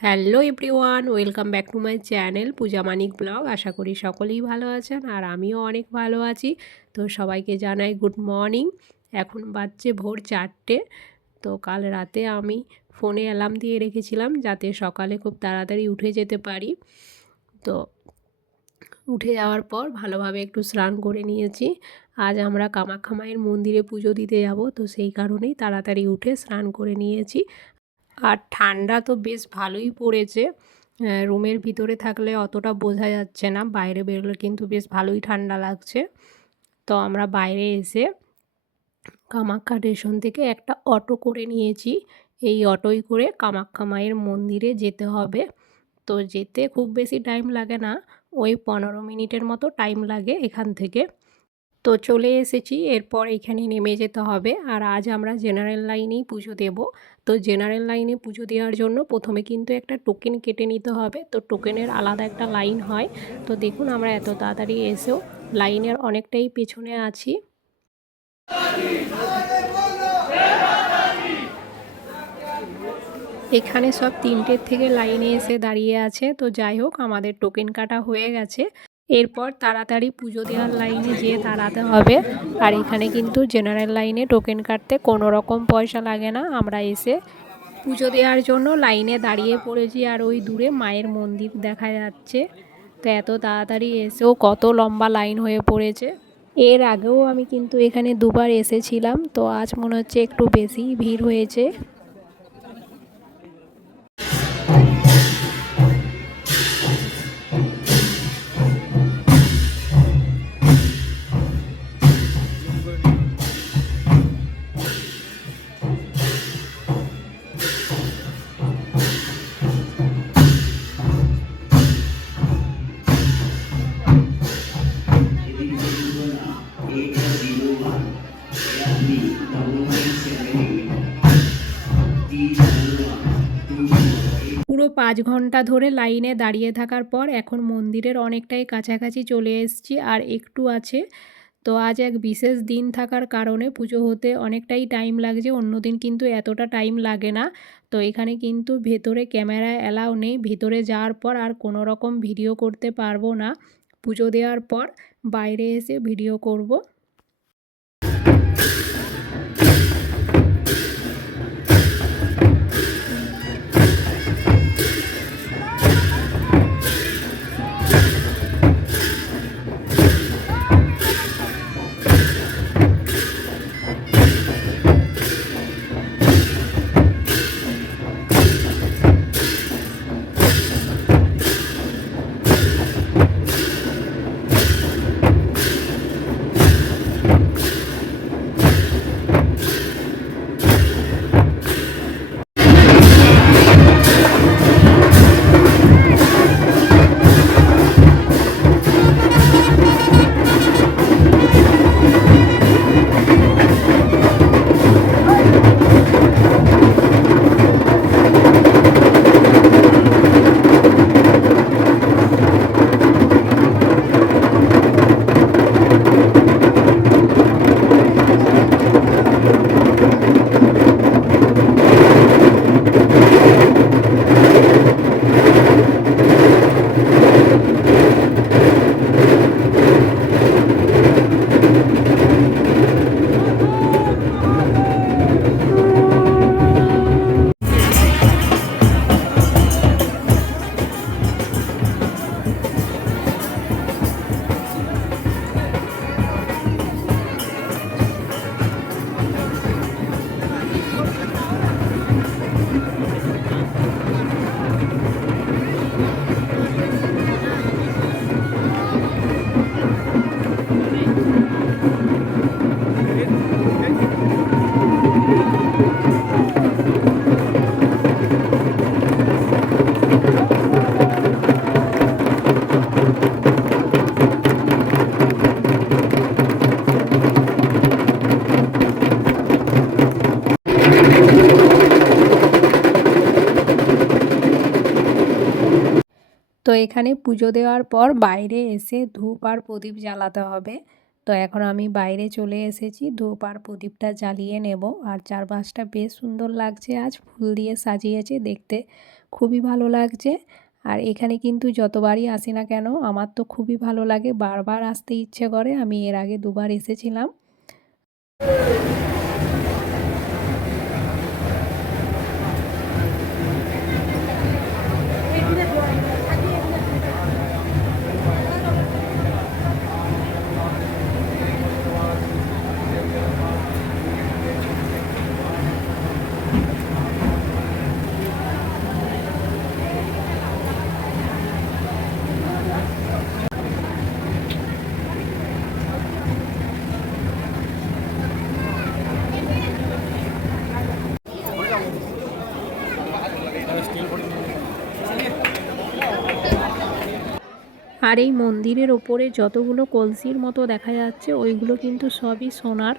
Hello everyone, welcome back to my channel Puja Manik blog. আশা করি সকলেই ভালো আছেন আর আমিও অনেক ভালো আছি। তো সবাইকে জানাই গুড মর্নিং। এখন বাজছে ভোর চারটে। তো কাল রাতে আমি ফোনে অ্যালার্ম দিয়ে রেখেছিলাম যাতে সকালে খুব তাড়াতাড়ি উঠে যেতে পারি। তো উঠে যাওয়ার পর ভালোভাবে একটু স্নান করে নিয়েছি। আজ আমরা কামাখ্যা মায়ের মন্দিরে পুজো দিতে যাব। তো সেই কারণেই তাড়াতাড়ি উঠে স্নান করে নিয়েছি। আর ঠান্ডা তো বেশ ভালোই পড়েছে। রুমের ভিতরে থাকলে অতটা বোঝা যাচ্ছে না, বাইরে বেরোলে কিন্তু বেশ ভালোই ঠান্ডা লাগছে। তো আমরা বাইরে এসে কামাখ্যা স্টেশন থেকে একটা অটো করে নিয়েছি। এই অটোই করে কামাখ্যা মায়ের মন্দিরে যেতে হবে। তো যেতে খুব বেশি টাইম লাগে না, ওই পনেরো মিনিটের মতো টাইম লাগে এখান থেকে। তো চলে এসেছি। এরপর এখানে নেমে যেতে হবে। আর আজ আমরা জেনারেল লাইনেই পুজো দেব। তো জেনারেল লাইনে পুজো দেওয়ার জন্য প্রথমে কিন্তু একটা টোকেন কেটে নিতে হবে। তো টোকেনের আলাদা একটা লাইন হয়। তো দেখুন আমরা এত তাড়াতাড়ি এসেও লাইনের অনেকটাই পেছনে আছি। এখানে সব তিনটের থেকে লাইনে এসে দাঁড়িয়ে আছে। তো যাই হোক, আমাদের টোকেন কাটা হয়ে গেছে। এরপর তাড়াতাড়ি পুজো দেওয়ার লাইনে যেয়ে দাঁড়াতে হবে। আর এখানে কিন্তু জেনারেল লাইনে টোকেন কাটতে কোনো রকম পয়সা লাগে না। আমরা এসে পুজো দেওয়ার জন্য লাইনে দাঁড়িয়ে পড়েছি আর ওই দূরে মায়ের মন্দির দেখা যাচ্ছে। তো এত তাড়াতাড়ি এসেও কত লম্বা লাইন হয়ে পড়েছে। এর আগেও আমি কিন্তু এখানে দুবার এসেছিলাম। তো আজ মনে হচ্ছে একটু বেশি ভিড় হয়েছে। পুরো পাঁচ ঘণ্টা ধরে লাইনে দাঁড়িয়ে থাকার পর এখন মন্দিরের অনেকটাই কাছাকাছি চলে এসেছি আর একটু আছে। তো আজ এক বিশেষ দিন থাকার কারণে পুজো হতে অনেকটাই টাইম লাগছে অন্য দিন কিন্তু এতটা টাইম লাগে না। তো এখানে কিন্তু ভেতরে ক্যামেরা অ্যালাউ নেই, ভেতরে যাওয়ার পর আর কোনো রকম ভিডিও করতে পারব না। পুজো দেওয়ার পর বাইরে এসে ভিডিও করব। তো এখানে পুজো দেওয়ার পর বাইরে এসে ধূপ আর প্রদীপ জ্বালাতে হবে। তো এখন আমি বাইরে চলে এসেছি, ধূপ আর প্রদীপটা জ্বালিয়ে নেব। আর চারপাশটা বেশ সুন্দর লাগছে আজ, ফুল দিয়ে সাজিয়েছে দেখতে, খুবই ভালো লাগছে। আর এখানে কিন্তু যতবারই আসি না কেন, আমার তো খুবই ভালো লাগে, বারবার আসতে ইচ্ছে করে, আমি এর আগে দুবার এসেছিলাম। আর এই মন্দিরের ওপরে যতগুলো কলসির মতো দেখা যাচ্ছে ওইগুলো কিন্তু সবই সোনার।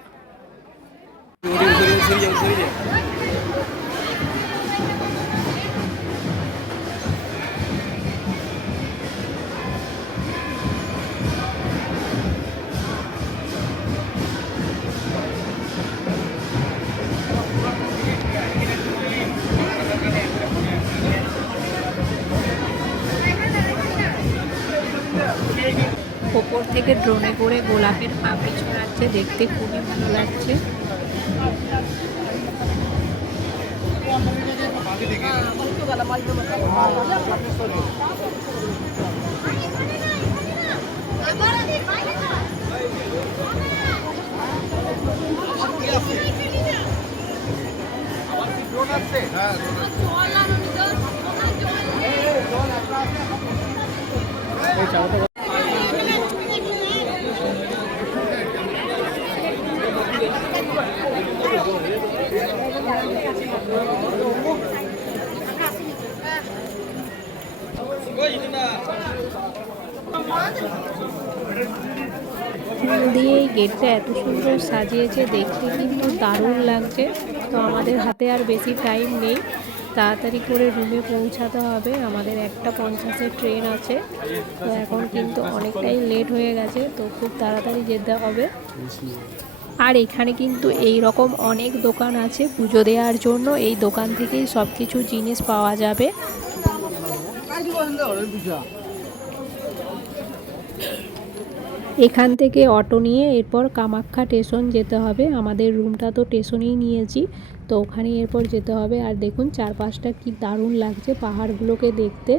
ওপর থেকে ড্রোনে করে গোলাপের পাপড়ি ছড়াচ্ছে দেখতে খুবই ভালো লাগছে। ফুল দিয়ে এই গেটটা এত সুন্দর সাজিয়েছে দেখতে কিন্তু দারুণ লাগছে। তো আমাদের হাতে আর বেশি টাইম নেই। তাড়াতাড়ি করে রুমে পৌঁছাতে হবে। আমাদের একটা পঞ্চাশের ট্রেন আছে। তো এখন কিন্তু অনেকটাই লেট হয়ে গেছে। তো খুব তাড়াতাড়ি যেতে হবে। আর এখানে কিন্তু এই রকম অনেক দোকান আছে পুজো দেওয়ার জন্য। এই দোকান থেকেই সব কিছু জিনিস পাওয়া যাবে। এখান থেকে অটো নিয়ে এরপর কামাখ্যা স্টেশন যেতে হবে। আমাদের রুমটা তো স্টেশনেই নিয়েছি, তো ওখানে এরপর যেতে হবে। আর দেখুন, চারপাশটা কি দারুণ লাগছে পাহাড়গুলোকে দেখতে।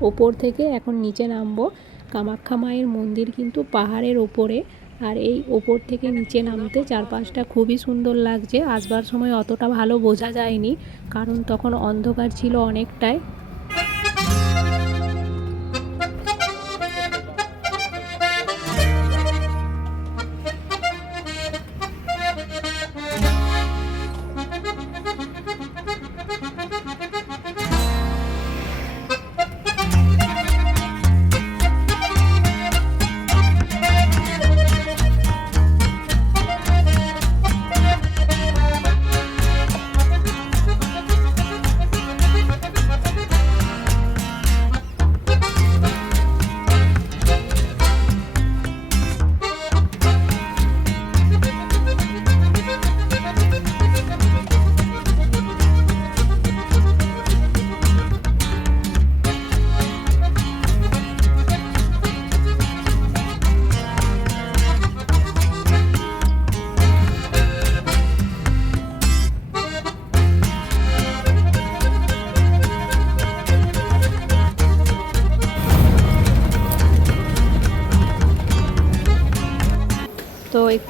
ওপর থেকে এখন নিচে নামবো। কামাখ্যা মায়ের মন্দির কিন্তু পাহাড়ের ওপরে, আর এই ওপর থেকে নিচে নামতে চারপাশটা খুবই সুন্দর লাগছে। আসবার সময় অতটা ভালো বোঝা যায়নি, কারণ তখন অন্ধকার ছিল অনেকটাই।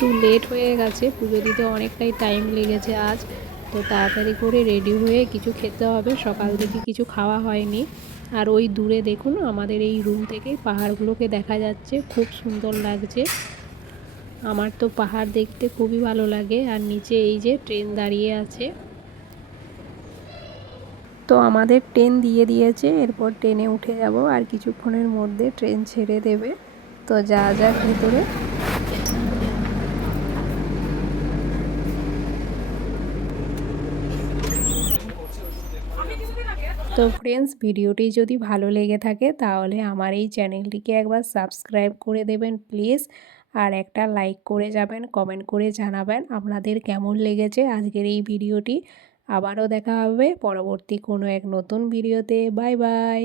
একটু লেট হয়ে গেছে, পুজো দিতে অনেকটাই টাইম লেগেছে আজ, তো তাড়াতাড়ি করে রেডি হয়ে কিছু খেতে হবে। সকাল থেকে কিছু খাওয়া হয়নি। আর ওই দূরে দেখুন, আমাদের এই রুম থেকে পাহাড়গুলোকে দেখা যাচ্ছে, খুব সুন্দর লাগছে। আমার তো পাহাড় দেখতে খুবই ভালো লাগে। আর নিচে এই যে ট্রেন দাঁড়িয়ে আছে। তো আমাদের ট্রেন দিয়ে দিয়েছে, এরপর ট্রেনে উঠে যাব। আর কিছুক্ষণের মধ্যে ট্রেন ছেড়ে দেবে। তো যা যাক ভিতরে। তো ফ্রেন্ডস ভিডিওটি যদি ভালো লেগে থাকে, তাহলে আমার এই চ্যানেলটিকে একবার সাবস্ক্রাইব করে দেবেন প্লিজ আর একটা লাইক করে যাবেন কমেন্ট করে জানাবেন আপনাদের কেমন লেগেছে আজকের এই ভিডিওটি। আবারও দেখা হবে পরবর্তী কোনো এক নতুন ভিডিওতে। Bye bye